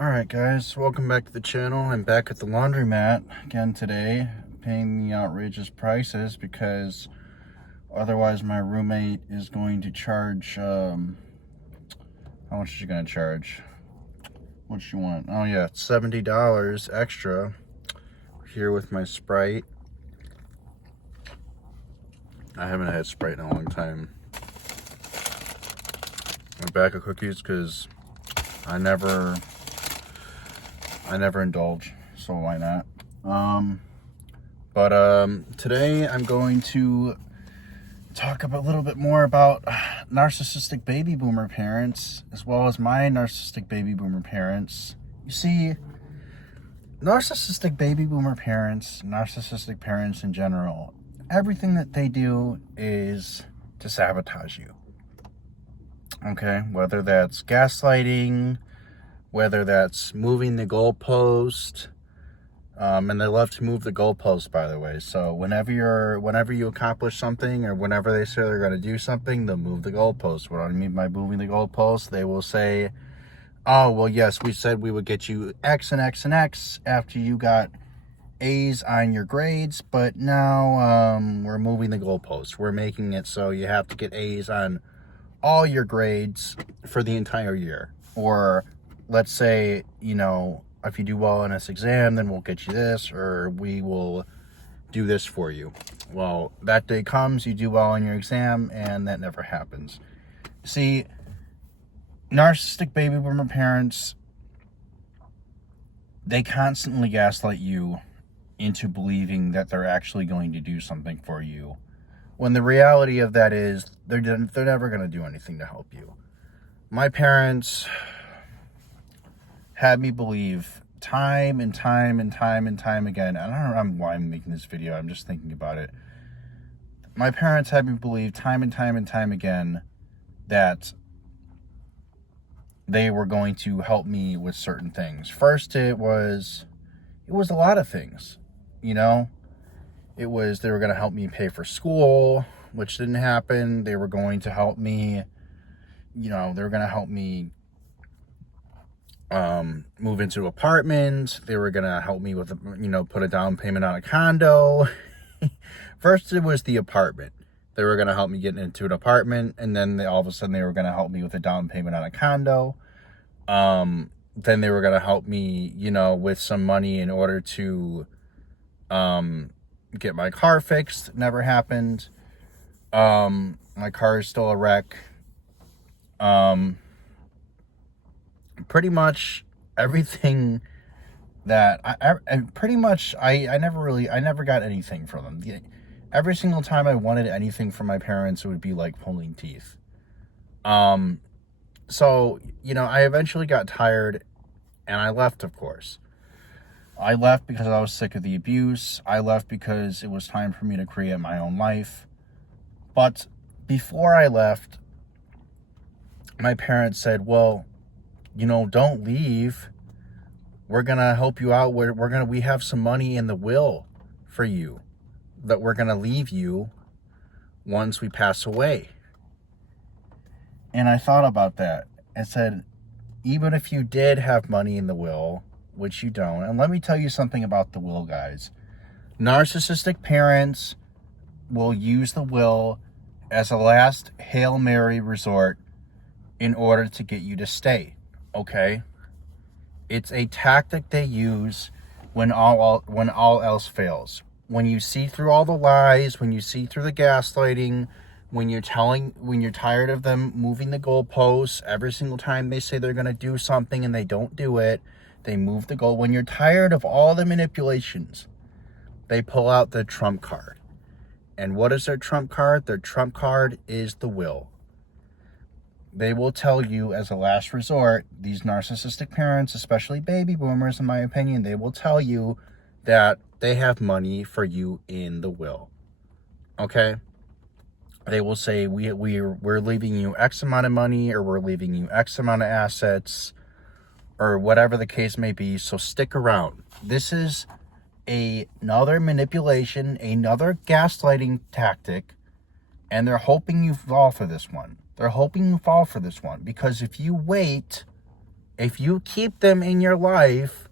Alright guys, welcome back to the channel. I'm back at the laundromat again today, paying the outrageous prices because otherwise my roommate is going to charge, how much is she going to charge? What she want? Oh yeah, it's $70 extra here with my Sprite. I haven't had Sprite in a long time. A bag of cookies because I never indulge, so why not? Today I'm going to talk a little bit more about narcissistic baby boomer parents, as well as my narcissistic baby boomer parents. You see, narcissistic baby boomer parents, narcissistic parents in general, everything that they do is to sabotage you. Okay, whether that's gaslighting, whether that's moving the goalpost, and they love to move the goalpost, by the way. So whenever you accomplish something, or whenever they say they're going to do something, they'll move the goalpost. What do I mean by moving the goalpost? They will say, "Oh, well, yes, we said we would get you X and X and X after you got A's on your grades, but now we're moving the goalpost. We're making it so you have to get A's on all your grades for the entire year." Or let's say, if you do well on this exam, then we'll get you this, or we will do this for you. Well, that day comes, you do well on your exam, and that never happens. See, narcissistic baby boomer parents, they constantly gaslight you into believing that they're actually going to do something for you, when the reality of that is they're never going to do anything to help you. My parents had me believe time and time again. I don't know why I'm making this video. I'm just thinking about it. My parents had me believe time and time again that they were going to help me with certain things. First, it was a lot of things. It was they were going to help me pay for school, which didn't happen. They were going to help me, move into an apartment. They were going to help me with, put a down payment on a condo. First, it was the apartment. They were going to help me get into an apartment, and then all of a sudden they were going to help me with a down payment on a condo. Then they were going to help me, with some money in order to get my car fixed. Never happened. My car is still a wreck. Pretty much everything that I never got anything from them. Every single time I wanted anything from my parents, it would be like pulling teeth. So, I eventually got tired and I left, of course. I left because I was sick of the abuse. I left because it was time for me to create my own life. But before I left, my parents said, well, don't leave. We're going to help you out. We have some money in the will for you that we're going to leave you once we pass away. And I thought about that and said, even if you did have money in the will, which you don't, and let me tell you something about the will, guys. Narcissistic parents will use the will as a last Hail Mary resort in order to get you to stay. Okay, it's a tactic they use when all else fails. When you see through all the lies, when you see through the gaslighting, when you're tired of them moving the goalposts every single time they say they're going to do something and they don't do it, they move the goal. When you're tired of all the manipulations, they pull out the trump card. And what is their trump card? Their trump card is the will. They will tell you as a last resort, these narcissistic parents, especially baby boomers, in my opinion, they will tell you that they have money for you in the will. Okay? They will say, we're leaving you X amount of money, or we're leaving you X amount of assets, or whatever the case may be, so stick around. This is another manipulation, another gaslighting tactic, and they're hoping you fall for this one. They're hoping you fall for this one, because if you wait if you keep them in your life,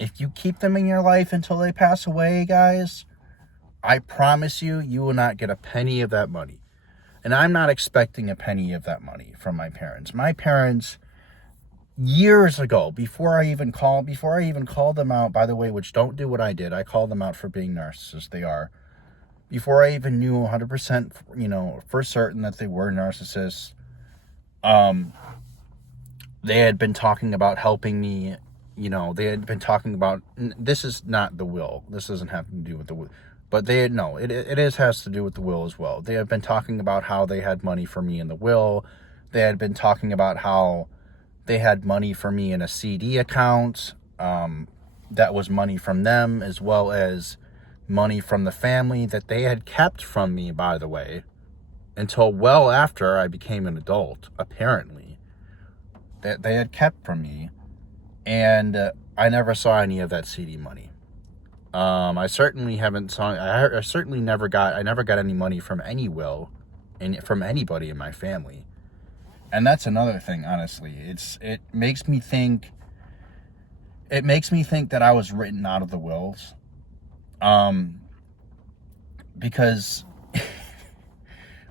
until they pass away, guys, I promise you, you will not get a penny of that money. And I'm not expecting a penny of that money from my parents. My parents, years ago, before I even called them out, by the way, which don't do what I did. I called them out for being narcissists. They are. Before I even knew 100%, for certain that they were narcissists, they had been talking about helping me. They had been talking about, this is not the will. This doesn't have to do with the will. But it has to do with the will as well. They had been talking about how they had money for me in the will. They had been talking about how they had money for me in a CD account. That was money from them, as well as money from the family that they had kept from me, by the way, until well after I became an adult, apparently. That they had kept from me. And I never saw any of that CD money. I certainly never got any money from any will, and from anybody in my family. And that's another thing, honestly. It makes me think that I was written out of the wills. Because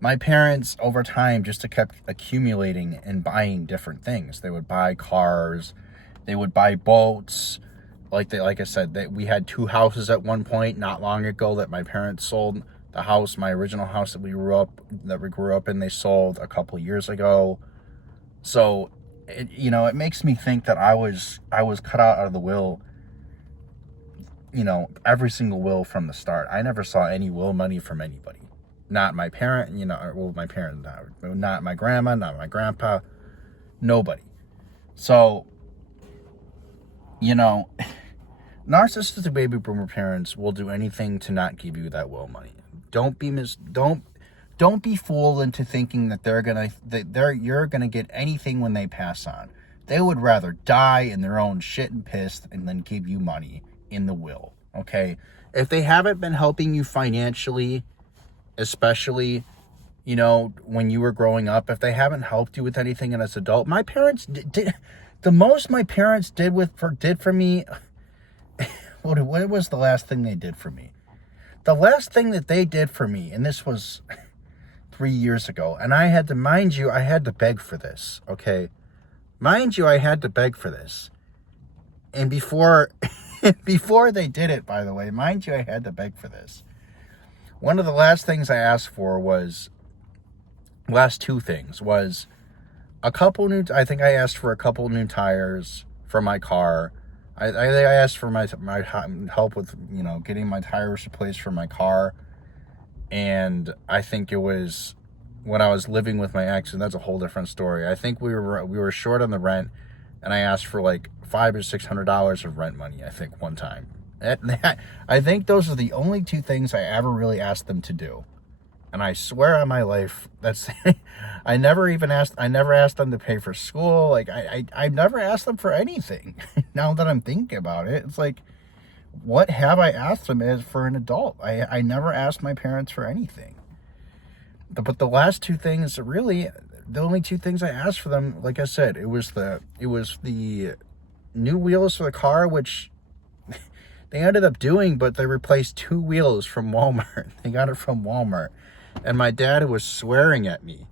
my parents, over time, just kept accumulating and buying different things. They would buy cars, they would buy boats. Like I said, we had 2 houses at one point not long ago that my parents sold. The house, my original house that we grew up in, they sold a couple years ago. So, it makes me think that I was cut out of the will. Every single will from the start. I never saw any will money from anybody. Not my parent, my parent, not my grandma, not my grandpa, nobody. So, narcissistic baby boomer parents will do anything to not give you that will money. Don't be fooled into thinking that you're gonna get anything when they pass on. They would rather die in their own shit and piss and then give you money in the will. Okay? If they haven't been helping you financially, especially, when you were growing up, if they haven't helped you with anything as an adult, my parents did the most my parents did for me. What was the last thing they did for me? The last thing that they did for me, and this was 3 years ago, and I had to beg for this, okay? Mind you, I had to beg for this. And before they did it, by the way, mind you, I had to beg for this. One of the last things I asked for last 2 things was I asked for a couple new tires for my car. I asked for my help with, getting my tires replaced for my car. And I think it was when I was living with my ex, and that's a whole different story. I think we were short on the rent, and I asked for like $500 or $600 of rent money, I think, one time. I think those are the only 2 things I ever really asked them to do. And I swear on my life, I never asked them to pay for school. Like, I never asked them for anything. Now that I'm thinking about it, it's like, what have I asked them as for an adult? I never asked my parents for anything. But the last 2 things, really, the only 2 things I asked for them, like I said, it was the new wheels for the car, which they ended up doing, but they replaced 2 wheels from Walmart. They got it from Walmart. And my dad was swearing at me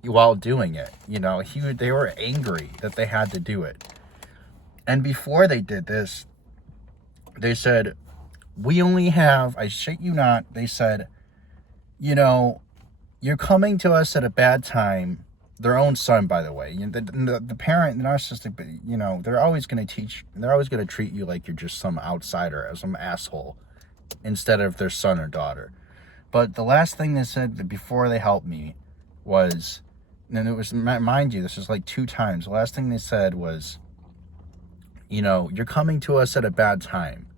while doing it. They were angry that they had to do it. And before they did this, they said, we only have, I shit you not, they said, you're coming to us at a bad time. Their own son, by the way. The parent, the narcissistic, they're always going to treat you like you're just some outsider, as some asshole, instead of their son or daughter. But the last thing they said before they helped me was, and it was, mind you, this was like 2 times. The last thing they said was, you're coming to us at a bad time.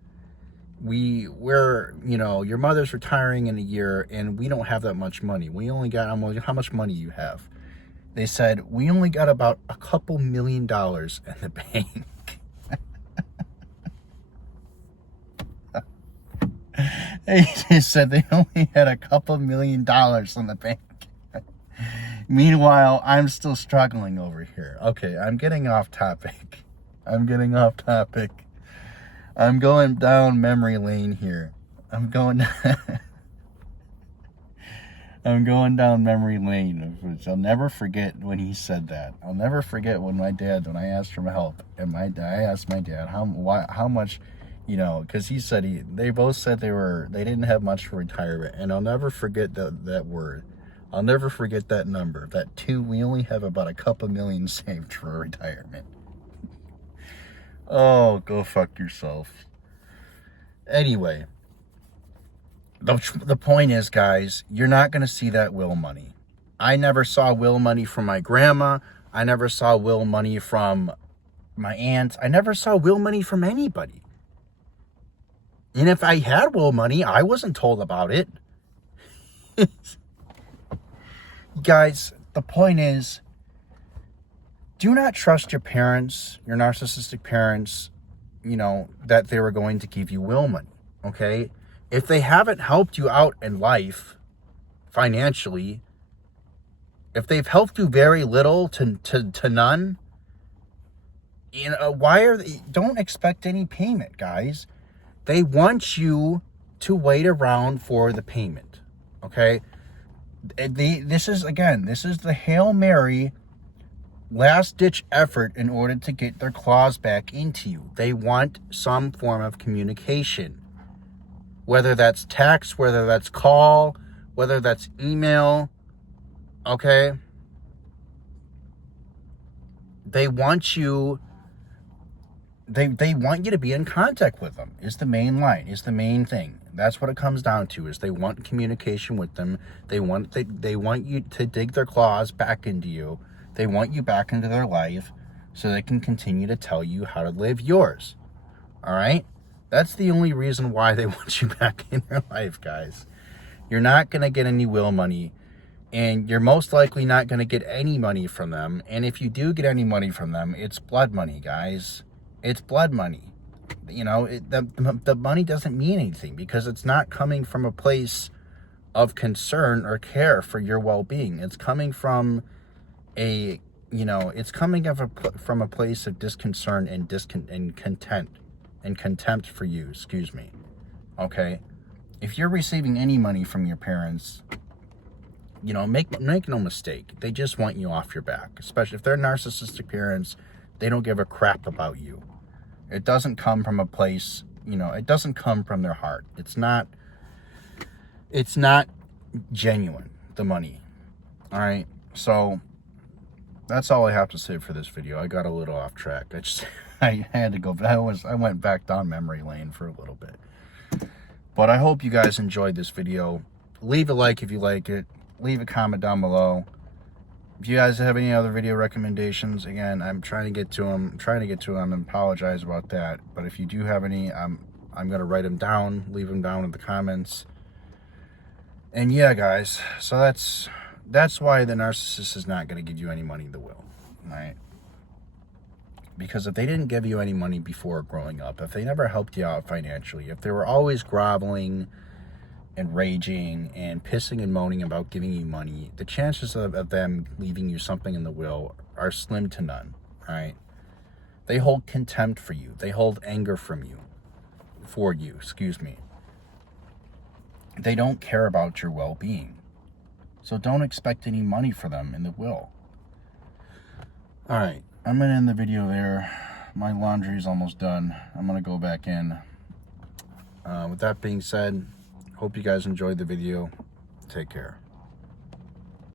We're your mother's retiring in a year, and we don't have that much money. How much money you have? They said, we only got about a couple $1 million in the bank. They said they only had a couple $1 million in the bank. Meanwhile, I'm still struggling over here. Okay, I'm getting off topic. I'm going down memory lane here. I'm going down memory lane, which I'll never forget when he said that. I'll never forget when I asked for help, and I asked my dad how much, because they both said they didn't have much for retirement, and I'll never forget that word. I'll never forget that number. We only have about a couple million saved for retirement. Oh, go fuck yourself. Anyway, the point is, guys, you're not going to see that will money. I never saw will money from my grandma. I never saw will money from my aunts. I never saw will money from anybody. And if I had will money, I wasn't told about it. Guys, the point is, do not trust your parents, your narcissistic parents, that they were going to give you will money, okay? If they haven't helped you out in life financially, if they've helped you very little to none, don't expect any payment, guys. They want you to wait around for the payment, okay? This is the Hail Mary last-ditch effort in order to get their claws back into you. They want some form of communication, whether that's text, whether that's call, whether that's email, okay? They want you to be in contact with them, is the main line, is the main thing. That's what it comes down to, is they want communication with them. They want you to dig their claws back into you. They want you back into their life so they can continue to tell you how to live yours. All right? That's the only reason why they want you back in their life, guys. You're not going to get any will money, and you're most likely not going to get any money from them. And if you do get any money from them, it's blood money, guys. It's blood money. The money doesn't mean anything because it's not coming from a place of concern or care for your well-being. It's coming from from a place of disconcern and contempt for you, excuse me. Okay? If you're receiving any money from your parents, make no mistake. They just want you off your back. Especially if they're narcissistic parents, they don't give a crap about you. It doesn't come from a place, it doesn't come from their heart. It's not genuine, the money. All right? So that's all I have to say for this video. I got a little off track. I had to go, I went back down memory lane for a little bit. But I hope you guys enjoyed this video. Leave a like if you like it. Leave a comment down below. If you guys have any other video recommendations, again, I'm trying to get to them. And apologize about that. But if you do have any, I'm going to write them down, leave them down in the comments. And yeah, guys, so that's why the narcissist is not going to give you any money in will, right? Because if they didn't give you any money before growing up, if they never helped you out financially, if they were always groveling and raging and pissing and moaning about giving you money, the chances of them leaving you something in the will are slim to none, right? They hold contempt for you. They hold anger for you. They don't care about your well-being. So don't expect any money for them in the will. All right, I'm going to end the video there. My laundry is almost done. I'm going to go back in. With that being said, hope you guys enjoyed the video. Take care.